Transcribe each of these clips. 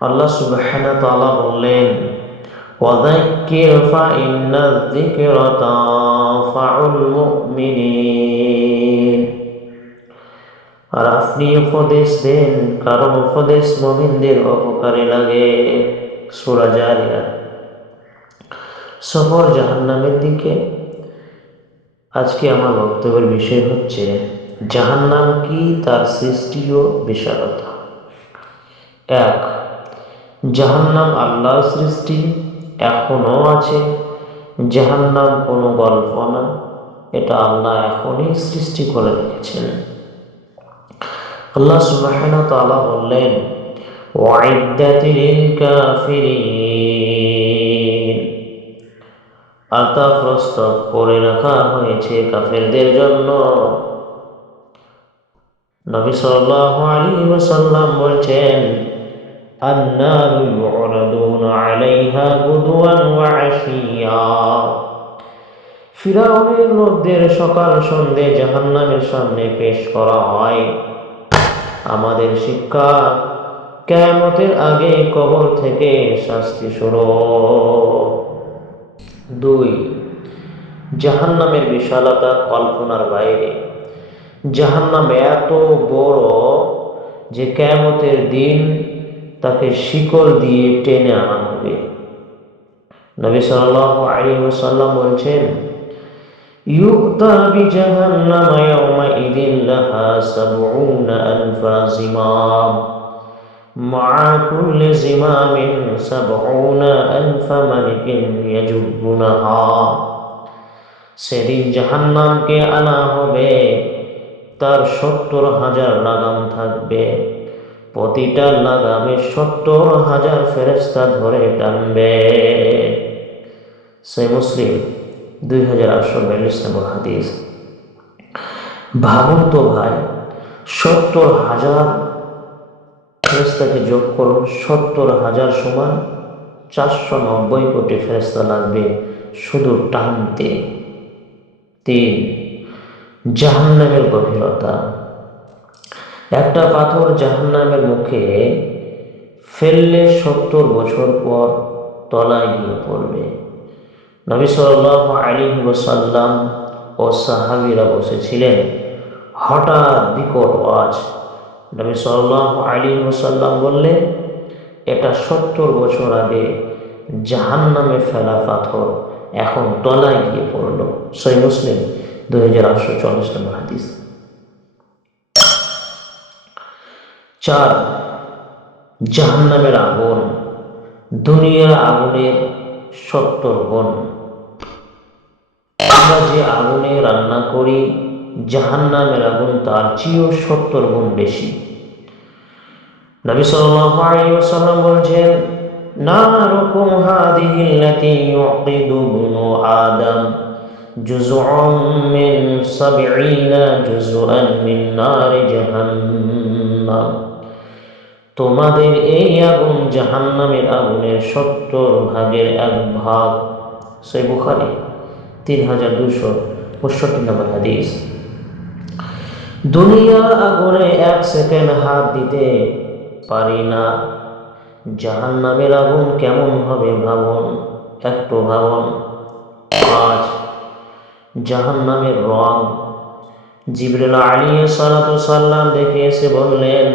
আল্লাহ সুবহানাহু ওয়া তাআলা বললেন, ওয়াযাক্কির ফাইন্নায যিকরা তানফাউল মুমিনিন। আর আপনি উপদেশ দেন, কারণ উপদেশ মুমিনদের উপকারে লাগে। সূরা জারিয়াত। সফর জাহান্নামের দিকে। আজকে আমার বক্তব্যের বিষয় হচ্ছে জাহান্নাম কি, তার সৃষ্টি ও বিশালতা। এক, জাহান্নাম আল্লাহর সৃষ্টি, এখনো আছে। জাহান্নাম কোনো গল্প না, এটা আল্লাহ এখনই সৃষ্টি করে রেখেছেন। আল্লাহ সুবহানাহু ওয়া তাআলা বললেন, ওয়াইদ্দাত লিল কাফিরিন। আর তা প্রস্তুত করে রাখা হয়েছে কাফেরদের জন্য। নবী সাল্লাল্লাহু আলাইহি ওয়াসাল্লাম বলছেন, আন-নারু ইউরাদুনা আলাইহা গুদওয়ান ওয়া আশিয়া। ফিরাউনের লোকদের সকাল সন্ধ্যে জাহান্নামের সামনে পেশ করা হয়। আমাদের শিক্ষা, কিয়ামতের আগে কবর থেকে শাস্তি শুরু। দুই, জাহান্নামের বিশালতা কল্পনার বাইরে। জাহান্নাম এত বড় যে কিয়ামতের দিন তাকে শিকল দিয়ে টেনে আনা হবে। নবী সাল্লাল্লাহু আলাইহি ওয়াসাল্লাম বলছেন, ইউতা বিজাহান্নাম ইয়াউমাইযিন লাহা সাবউনা আলফা জিমাম, মা কুল্লি জিমামিন সাবউনা আলফা মালিকিন ইয়াজুবুনাহা। সেদিন জাহান্নামকে আনা হবে, তার ৭০,০০০ লাগাম থাকবে। প্রতিটা লাগামে ৭০,০০০ ফেরেশতা ধরে টানবে। সহিহ মুসলিম ২৮৪২ নম্বর হাদিস। ভাবুন তো ভাই, ৭০,০০০ ফেরেশতাকে যোগ করুন, ৭০,০০০ সমান ৪৯০ কোটি ফেরেশতা লাগবে শুধু টানতে। তিন, জাহান্নামের গভীরতা। একটা পাথর জাহান্নামের মুখে ফেললে ৭০ বছর পর তলায় গিয়ে পড়বে। নবী সাল্লাল্লাহু আলাইহি ওয়াসাল্লাম ও সাহাবীরা বসেছিলেন, হঠাৎ বিকট আওয়াজ। নবী সাল্লাল্লাহু আলাইহি ওয়াসাল্লাম বললেন, এটা ৭০ বছর আগে জাহান্নামে ফেলা পাথর এখন তলায় গিয়ে পড়ল। সহিহ মুসলিম ২৮৪৪ নম্বর হাদিস। ৪, জাহান্নামের আগুন। দুনিয়ার আগুনের ৭০ গুণ। আমরা যে আগুনে রান্না করি, জাহান্নামের আগুন তার চেয়েও ৭০ গুণ বেশি। নবী সাল্লাল্লাহু আলাইহি ওয়াসাল্লাম বলছেন, নারুকুম হাযিহিল্লাতী ইউকিদু ইবনু আদম জুজউম মিন ৭০ জুজআন মিন নারি জাহান্নাম। তোমাদের এই আগুন জাহান্নামের আগুনের ৭০ ভাগের ১ ভাগ। সহিহ বুখারী ৩২৬৫ নম্বর হাদিস। দুনিয়ার আগুনে ১ সেকেন্ড হাত দিতে পারি না, জাহান্নামের আগুন কেমন হবে ভাবুন, একটু ভাবুন। ৫, জাহান্নামের রং। জিবরিল আলাইহিস সালাতু সাল্লাম দেখে এসে বললেন,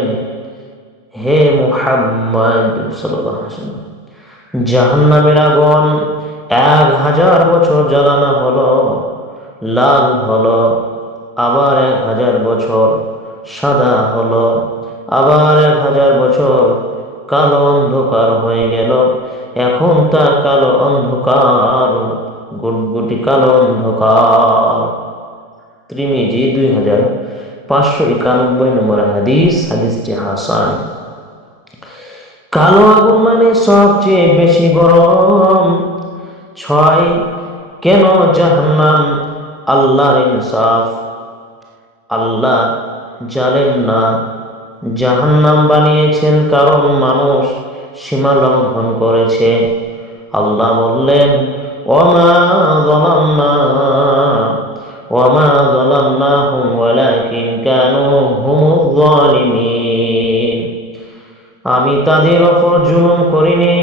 হে মুহাম্মদ সাল্লাল্লাহু আলাইহি ওয়াসাল্লাম, জাহান্নামের আগুন ১০০০ বছর জ্বালানো হলো, লাল হলো, আবার ১০০০ বছর সাদা হলো, আবার ১০০০ বছর কালো অন্ধকার হয়ে গেল। এখন তা কালো অন্ধকার, গুটগুটি কালো অন্ধকার। তিরমিজি ২৫৯১ নম্বর হাদিস, হাদিসটি হাসান। কালো আগুন মানে সবচেয়ে বেশি গরম। ৬, কেন জাহান্নাম? আল্লাহর ইনসাফ। আল্লাহ জালেম না, জাহান্নাম বানিয়েছেন কারণ মানুষ সীমা লঙ্ঘন করেছে। আল্লাহ বললেন, ওয়ামা যালামনাহুম ওয়ালাকিন কানু হুমুয যালিমিন। আমি তাদের ওপর জুলুম করিনি,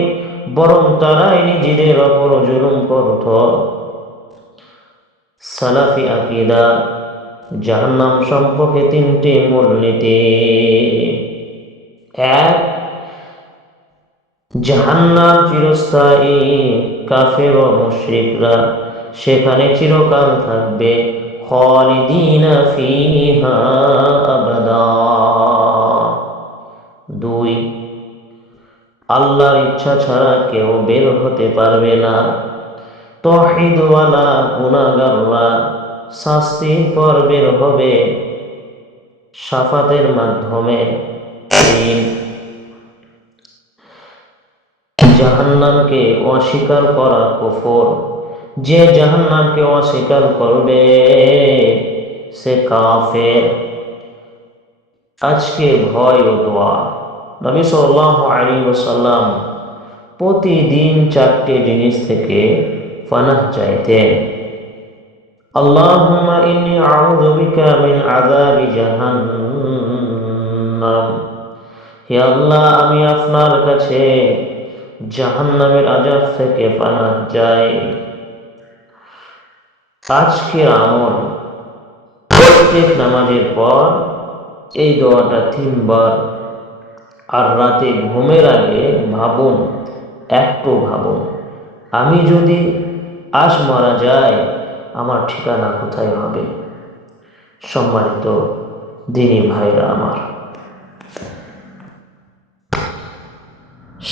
বরং তারাই নিজেদের ওপর জুলুম করত। সালাফি আকীদা। জাহান্নাম সম্পর্কে তিনটি মূলনীতি। এক, জাহান্নাম চিরস্থায়ী। কাফের ও মুশরিকরা সেখানে চিরকাল থাকবে। খালিদিনা ফিহা আবাদা। দুই, আল্লাহর ইচ্ছা ছাড়া কেউ বের হতে পারবে না। তাওহীদওয়ালা গুনাহগাররা শাস্তির পর বের হবে শাফাতের মাধ্যমে। তিন, জাহান্নামকে অস্বীকার করা কুফর। যে জাহান্নামকে অস্বীকার করবে সে কাফের। আজকে ভয় ও দোয়া। নবী সাল্লাল্লাহু আলাইহি ওয়াসাল্লাম প্রতিদিন চারটি জিনিস থেকে পানাহ চাইতেন। আল্লাহুম্মা ইন্নী আউযু বিকা মিন আযাবি জাহান্নাম। হে আল্লাহ, আমি আপনার কাছে জাহান্নামের আযাব থেকে পানাহ চাই। আজকের আমল, প্রত্যেক নামাজের পর এই দোয়াটা 3 বার, আর রাতে ঘুমের আগে ভাবুন, একটু ভাবুন, আমি যদি আজ মারা যাই আমার ঠিকানা কোথায় হবে। সম্মানিত দিনী ভাইরা আমার,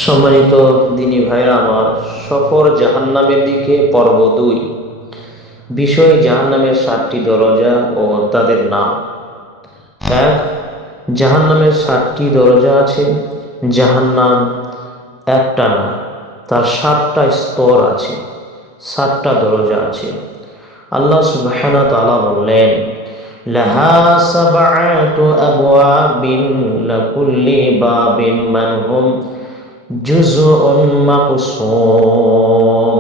সম্মানিত দিনী ভাইরা আমার, সফর জাহান্নামের দিকে পর্ব 2। বিষয় জাহান্নামের 7টি দরজা ও তাদের নাম। 1, জাহান্নামের 7টি দরজা আছে। জাহান্নাম একটা না, তার 7টা স্তর আছে, 7টা দরজা আছে। আল্লাহ সুবহানাহু ওয়া তাআলা বললেন, লাহা সাবআতু আবওয়াবিন লিকুল্লি বাবিন মানহুম জুজউন মাকসুম।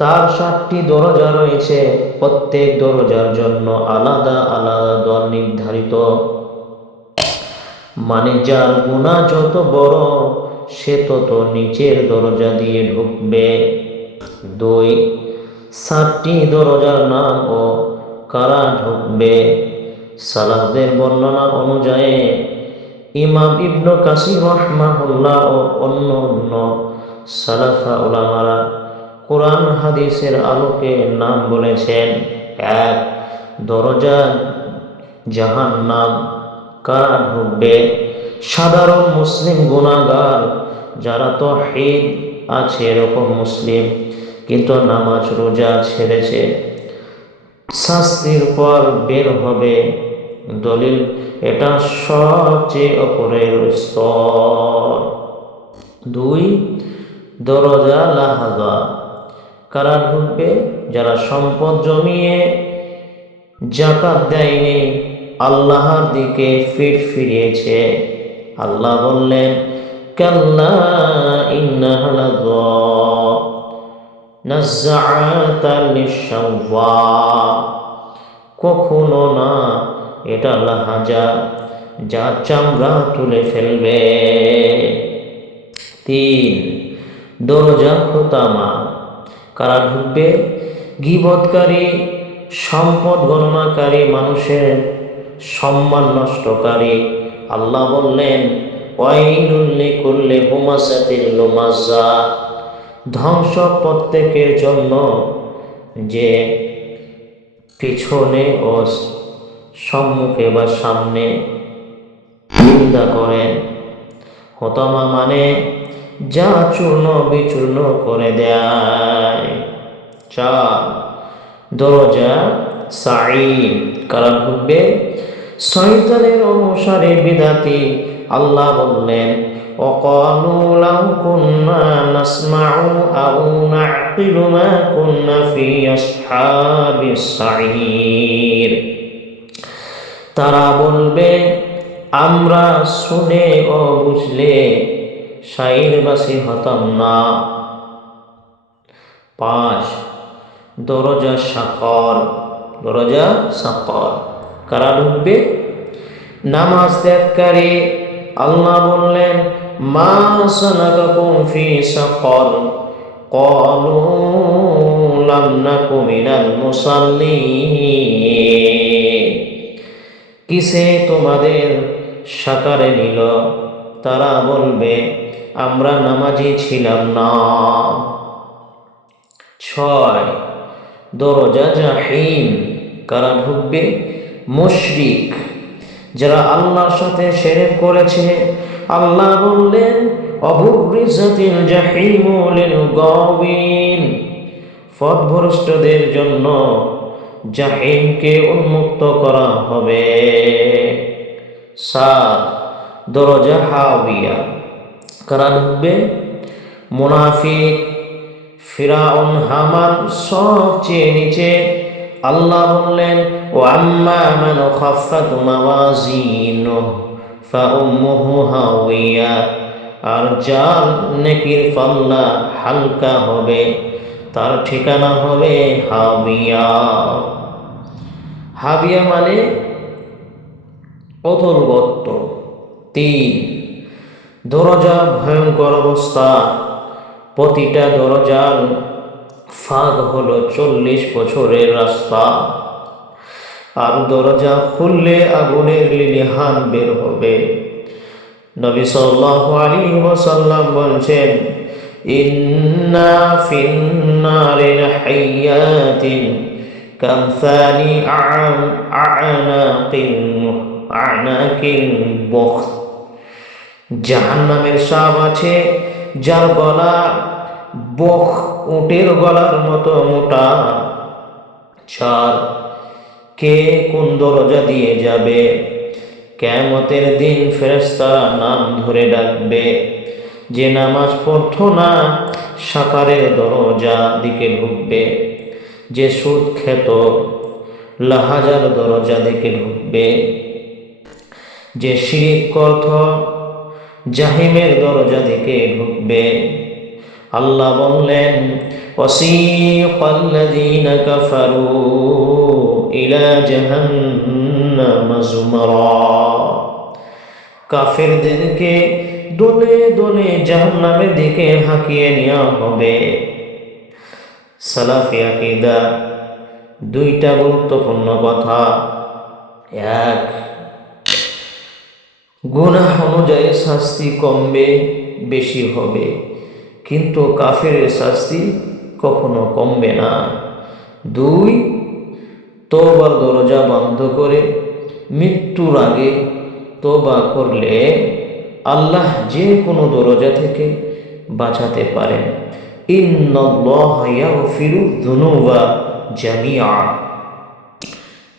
তার 7টি দরজা রয়েছে, প্রত্যেক দরজার জন্য আলাদা আলাদা দল নির্ধারিত। মানে যার গুনাহ যত বড় সে তত নিচের দরজা দিয়ে ঢুকবে। 2, 7টি দরজার নাম ও কারা ঢুকবে। সালাফদের বর্ণনা অনুযায়ী ইমাম ইবনে কাসির রাহমাহুল্লাহ ও অন্য সালাফা উলামারা কোরআন হাদিসের আলোকে নাম বলেছেন। 1, দরজা জাহান্নাম। কারা ঢুকবে? সাধারণ মুসলিম গুনাহগার, যারা তাওহীদ আছে এরকম মুসলিম কিন্তু নামাজ রোজা ছেড়েছে, শাস্তির পর বের হবে। দলিল, এটা সবচেয়ে উপরের স্তর। 2, দরজা লাহাজা। কারা ঢুকবে? যারা সম্পদ জমিয়ে যাকাত দেয়নি, আল্লাহর দিকে ফিট ফিরিয়েছে। আল্লাহ বললেন, কাল্লা ইন্নাহা লাযা নাযআতান লিশ-শাওয়া। কখনো না, এটা লাহাজা, যা চামড়া তুলে ফেলবে। 3, দরজা খুতামা। কারা ঢুকবে? গীবতকারী, সম্পদ গণনাকারী, মানুষের সম্মান নষ্টকারী। আল্লাহ বললেন, ওয়াইলুল লিকুল্লি হুমাযাতিল লুমাযা। ধ্বংস প্রত্যেকের জন্য যে পিছনে ও সম্মুখে বা সামনে নিন্দা করেন। হোতামা মানে যা চূর্ণ বিচূর্ণ করে দেয়। 4, দরজা সাঈদ। কারা ঢুকবে? শয়তানের অনুসারী বিদাতি। আল্লাহ বললেন, ওয়াকালু লাউ কুন্না নাসমাউ আও না'কিলু মা কুন্না ফি আসহাবিস সাঈর। তারা বলবে, আমরা শুনে ও বুঝলে সাঈরবাসী হতাম না। 5, দরজা সাকর। দরজা সাকর। কারা ঢুকবে? নামাজ ত্যাগকারী, আল্লাহ বললেন, মা সালাকাকুম ফি সাকর, ক্বালু লাম নাকু মিনাল মুসাল্লিন। কিসে তোমাদের সাকারে নিল? তারা বলবে, আমরা নামাজি ছিলাম না। 6, দরজা জাহিম। কারা ঢুকবে? মুশরিক, যারা আল্লাহর সাথে শিরক করেছে। আল্লাহ বললেন, অবুরিজাতিল জাহিমু লিল গাওয়িন, পথভ্রষ্টদের জন্য জাহিমকে উন্মুক্ত করা হবে। 7, দরজা হাবিয়া। কারা ঢুকবে? মুনাফিক, ফিরাউন, হামান, সবচেয়ে নিচে। আল্লাহ বললেন, ও আম্মা মান খাফফাত মাওয়াজিনুহু ফাউম্মুহু হাওয়িয়া, আর যার নেকির পাল্লা হালকা হবে তার ঠিকানা হবে হাবিয়া। হাবিয়া মানে অতল গর্ত। 3, দরজা ভয়ঙ্কর অবস্থা। প্রতিটা দরজার ফাঁক হলো 40 বছরের রাস্তা। আর দরজা খুললে আগুনের লিলিহান বের হবে। নবী সাল্লাল্লাহু আলাইহি ওয়াসাল্লাম বলছেন, ইন্না ফিন্নারি লাহাইয়াতিন কামসালি আ'নাকিল বুখত। জাহান্নামের সাপ আছে যার গলা বখ, উটের গলার মতো মোটা। 4, কে কোন দরজা দিয়ে যাবে? কিয়ামতের দিন ফেরেশতারা নাম ধরে ডাকবে। যে নামাজ পড়তো না সাকারের দরজা দিকে ঢুকবে, যে সুদ খেত লাহাজার দরজা দিকে ঢুকবে, যে শিরক করত জাহিমের দরজা দিকে ঢুকবে। আল্লাহ বললেন, ওয়াসিকাল্লাযীনা কাফারু ইলা জাহান্নাম যুমারা, কাফেরদেরকে দলে দলে জাহান্নামের দিকে হাঁকিয়ে নেওয়া হবে। সালাফি আকীদা, 2টা গুরুত্বপূর্ণ কথা। 1, গুনাহ অনুযায়ী শাস্তি কমবে বেশি হবে, কিন্তু কাফেরের শাস্তি কখনো কমবে না। 2, তওবার দরজা বন্ধ করে মৃত্যুর আগে তওবা করলে আল্লাহ যে কোনো দরজা থেকে বাঁচাতে পারেন। ইন্নাল্লাহা ইয়াগফিরু যুনুবা জামিআ।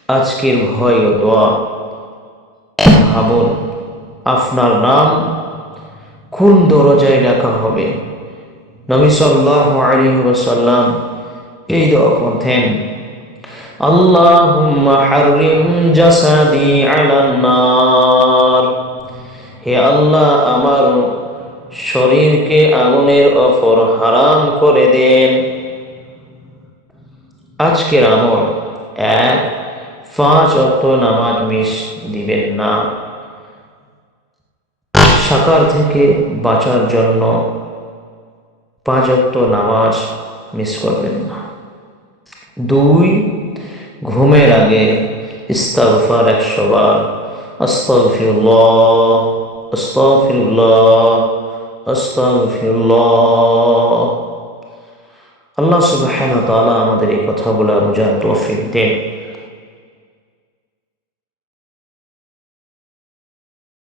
আজকের ভয় ও দোয়া। ভাবুন, আপনার নাম কোন দরজায় লেখা হবে? নবী সাল্লাল্লাহু আলাইহি ওয়াসাল্লাম এই দোয়া করতেন, আল্লাহুম্মা হাররিম জাসাদি আলান নার, হে আল্লাহ আমার শরীরকে আগুনের ওপর হারাম করে দেন। আজকের আমল: 1, 5 ওয়াক্ত নামাজ মিস দিবেন না। সাকার থেকে বাঁচার জন্য 5 ওয়াক্ত নামাজ মিস করবেন না। 2, ঘুমের আগে ইস্তিগফার 100 বার, আস্তাগফিরুল্লাহ আস্তাগফিরুল্লাহ আস্তাগফিরুল্লাহ। আল্লাহ সুবহানাহু ওয়া তাআলা আমাদের এই কথাগুলো বোঝার তৌফিক দেন।